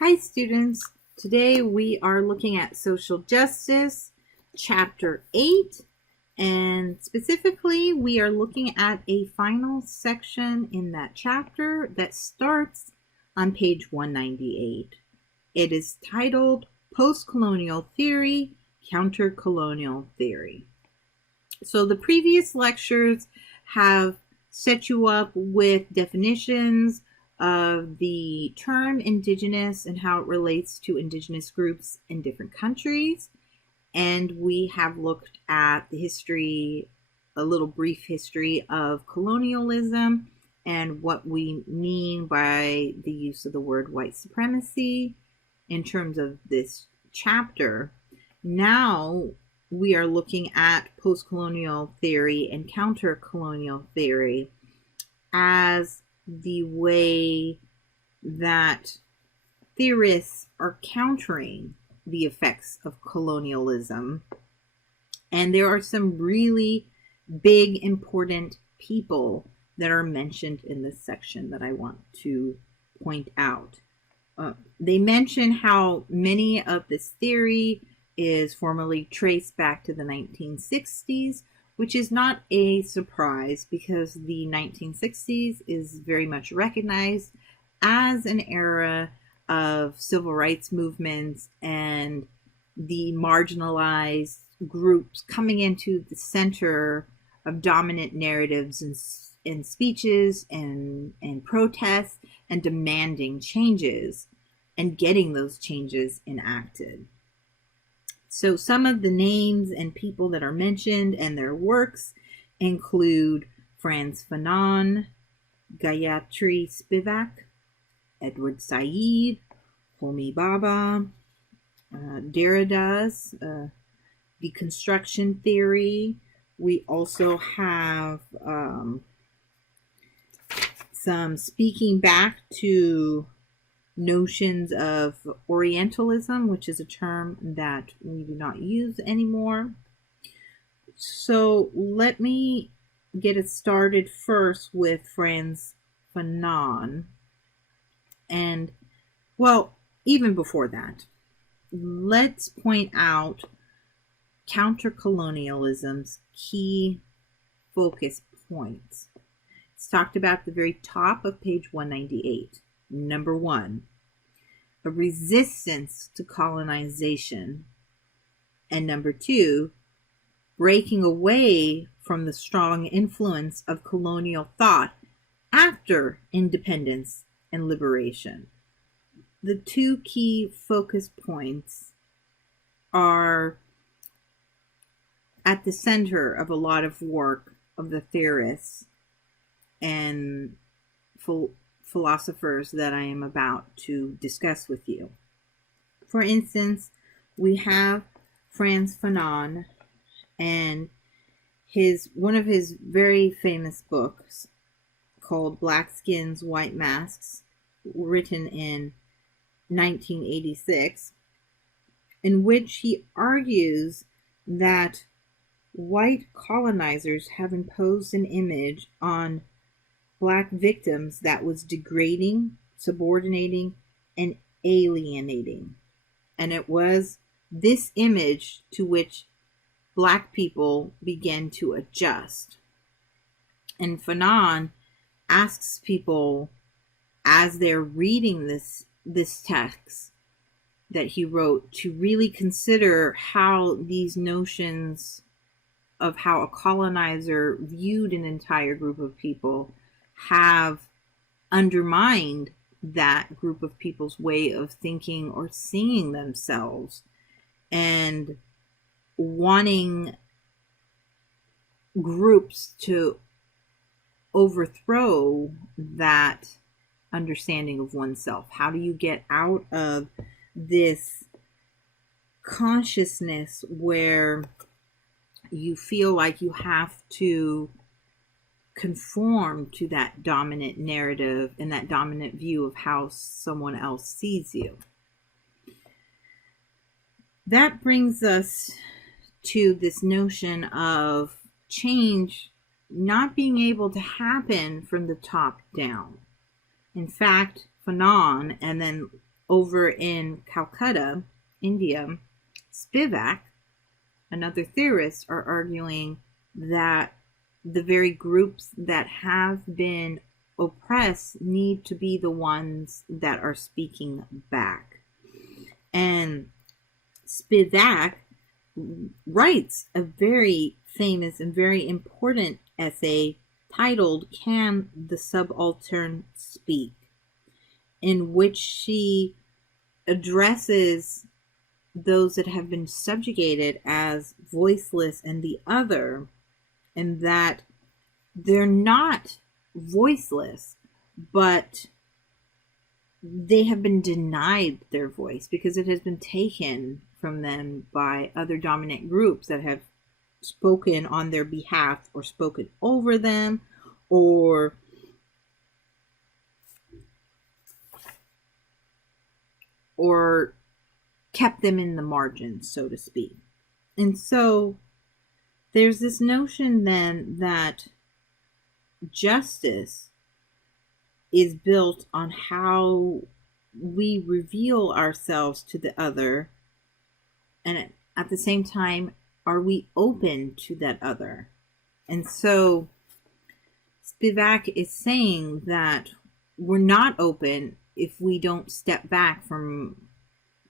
Hi students, today we are looking at social justice, chapter 8, and specifically we are looking at a final section in that chapter that starts on page 198. It is titled Post-colonial theory, Counter-colonial theory. So the previous lectures have set you up with definitions of the term indigenous and how it relates to indigenous groups in different countries. And we have looked at the history, a little brief history of colonialism and what we mean by the use of the word white supremacy in terms of this chapter. Now we are looking at post-colonial theory and counter-colonial theory as the way that theorists are countering the effects of colonialism. And there are some really big, important people that are mentioned in this section that I want to point out. They mention how many of this theory is formally traced back to the 1960s, which is not a surprise because the 1960s is very much recognized as an era of civil rights movements and the marginalized groups coming into the center of dominant narratives and speeches and protests and demanding changes and getting those changes enacted. So some of the names and people that are mentioned and their works include Frantz Fanon, Gayatri Spivak, Edward Said, Homi Bhabha, Derrida's deconstruction theory. We also have some speaking back to notions of Orientalism, which is a term that we do not use anymore. So let me get it started first with Frantz Fanon. And, well, even before that, let's point out counter-colonialism's key focus points. It's talked about at the very top of page 198. Number 1, a resistance to colonization. And number 2, breaking away from the strong influence of colonial thought after independence and liberation. The two key focus points are at the center of a lot of work of the theorists and philosophers that I am about to discuss with you. For instance, we have Frantz Fanon and one of his very famous books called Black Skins, White Masks, written in 1986, in which he argues that white colonizers have imposed an image on Black victims that was degrading, subordinating, and alienating. And it was this image to which Black people began to adjust. And Fanon asks people, as they're reading this text that he wrote, to really consider how these notions of how a colonizer viewed an entire group of people have undermined that group of people's way of thinking or seeing themselves, and wanting groups to overthrow that understanding of oneself. How do you get out of this consciousness where you feel like you have to conform to that dominant narrative and that dominant view of how someone else sees you? That brings us to this notion of change not being able to happen from the top down. In fact, Fanon, and then over in Calcutta, India, Spivak, another theorist, are arguing that the very groups that have been oppressed need to be the ones that are speaking back. And Spivak writes a very famous and very important essay titled "Can the Subaltern Speak?", in which she addresses those that have been subjugated as voiceless and the other, and that they're not voiceless, but they have been denied their voice because it has been taken from them by other dominant groups that have spoken on their behalf or spoken over them or kept them in the margins, so to speak. And so there's this notion then that justice is built on how we reveal ourselves to the other, and at the same time, are we open to that other? And so Spivak is saying that we're not open if we don't step back from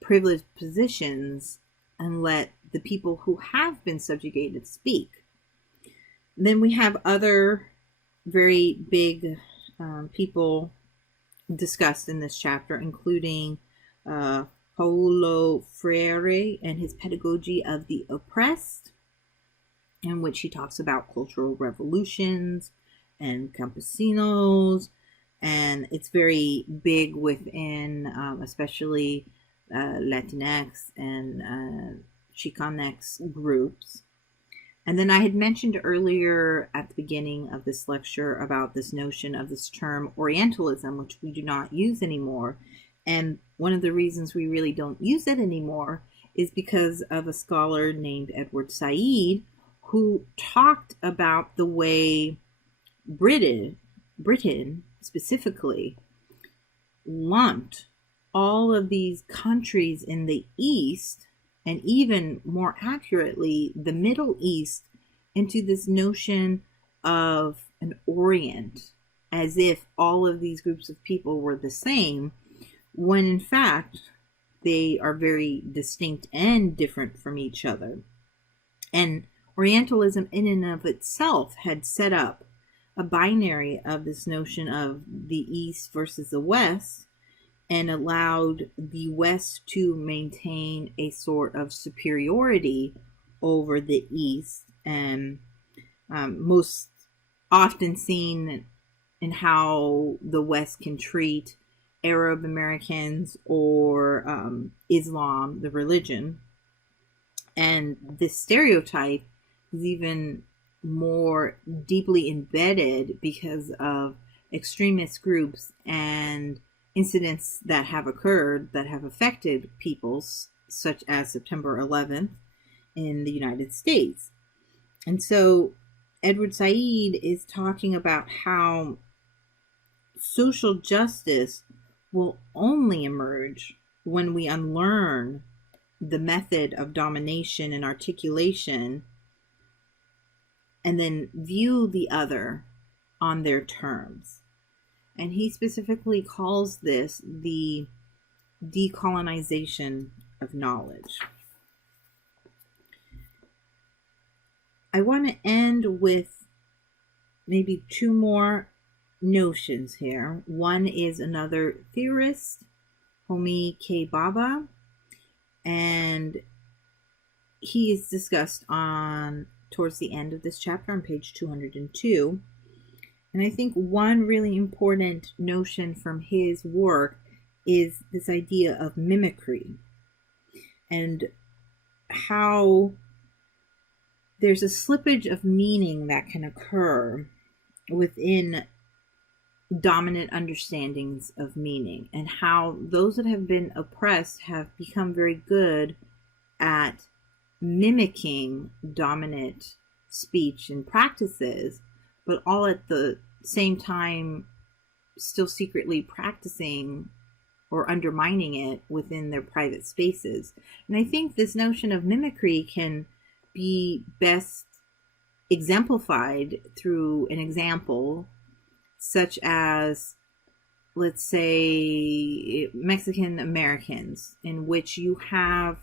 privileged positions and let the people who have been subjugated speak. Then we have other very big people discussed in this chapter, including Paulo Freire and his Pedagogy of the Oppressed, in which he talks about cultural revolutions and campesinos, and it's very big within especially Latinx and Chicanx groups. And then I had mentioned earlier at the beginning of this lecture about this notion of this term Orientalism, which we do not use anymore. And one of the reasons we really don't use it anymore is because of a scholar named Edward Said, who talked about the way Britain specifically, lumped all of these countries in the East, and even more accurately, the Middle East, into this notion of an Orient, as if all of these groups of people were the same, when in fact they are very distinct and different from each other. And Orientalism in and of itself had set up a binary of this notion of the East versus the West, and allowed the West to maintain a sort of superiority over the East, and most often seen in how the West can treat Arab Americans or Islam, the religion. And this stereotype is even more deeply embedded because of extremist groups and incidents that have occurred that have affected peoples, such as September 11th in the United States. And so Edward Said is talking about how social justice will only emerge when we unlearn the method of domination and articulation, and then view the other on their terms. And he specifically calls this the decolonization of knowledge. I want to end with maybe two more notions here. One is another theorist, Homi K. Bhabha, and he is discussed towards the end of this chapter on page 202. And I think one really important notion from his work is this idea of mimicry, and how there's a slippage of meaning that can occur within dominant understandings of meaning, and how those that have been oppressed have become very good at mimicking dominant speech and practices, but all at the same time still secretly practicing or undermining it within their private spaces. And I think this notion of mimicry can be best exemplified through an example such as, let's say, Mexican Americans, in which you have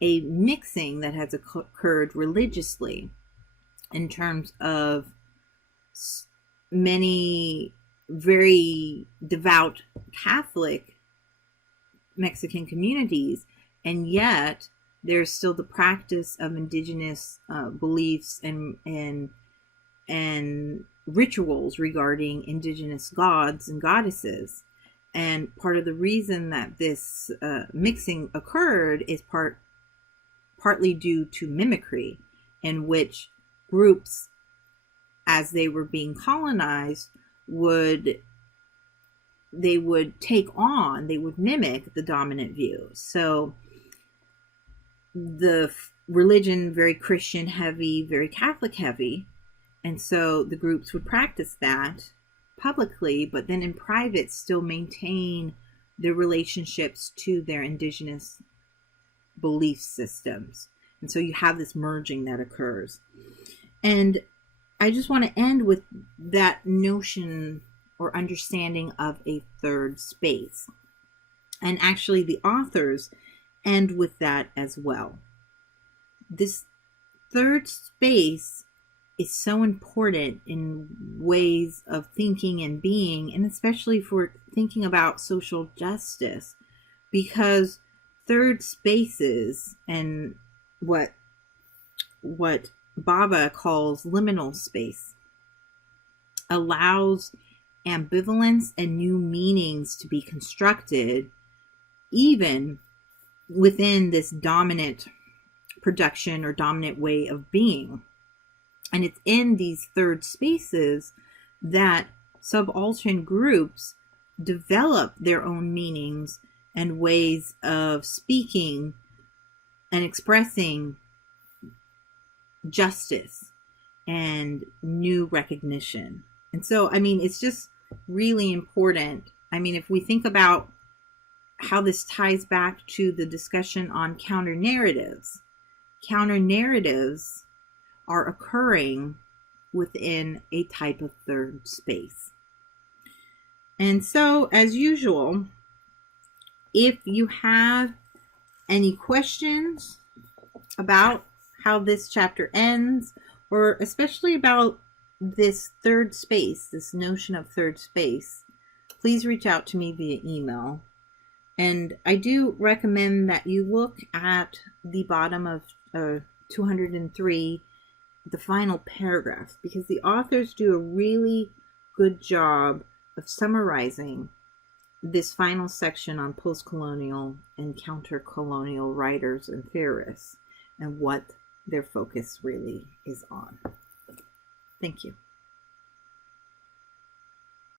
a mixing that has occurred religiously in terms of many very devout Catholic Mexican communities, and yet there's still the practice of indigenous beliefs and rituals regarding indigenous gods and goddesses. And part of the reason that this mixing occurred is partly due to mimicry, in which groups, as they were being colonized, would mimic the dominant view. So the religion, very Christian heavy, very Catholic heavy, and so the groups would practice that publicly, but then in private still maintain their relationships to their indigenous belief systems. And so you have this merging that occurs. And I just want to end with that notion or understanding of a third space. And actually the authors end with that as well. This third space is so important in ways of thinking and being, and especially for thinking about social justice, because third spaces and what Baba calls liminal space allows ambivalence and new meanings to be constructed even within this dominant production or dominant way of being. And it's in these third spaces that subaltern groups develop their own meanings and ways of speaking and expressing justice and new recognition. And so, I mean, it's just really important. I mean, if we think about how this ties back to the discussion on counter-narratives are occurring within a type of third space. And so, as usual, if you have any questions about how this chapter ends, or especially about this third space, this notion of third space, please reach out to me via email. And I do recommend that you look at the bottom of 203, the final paragraph, because the authors do a really good job of summarizing this final section on post-colonial and counter-colonial writers and theorists and what their focus really is on. Thank you.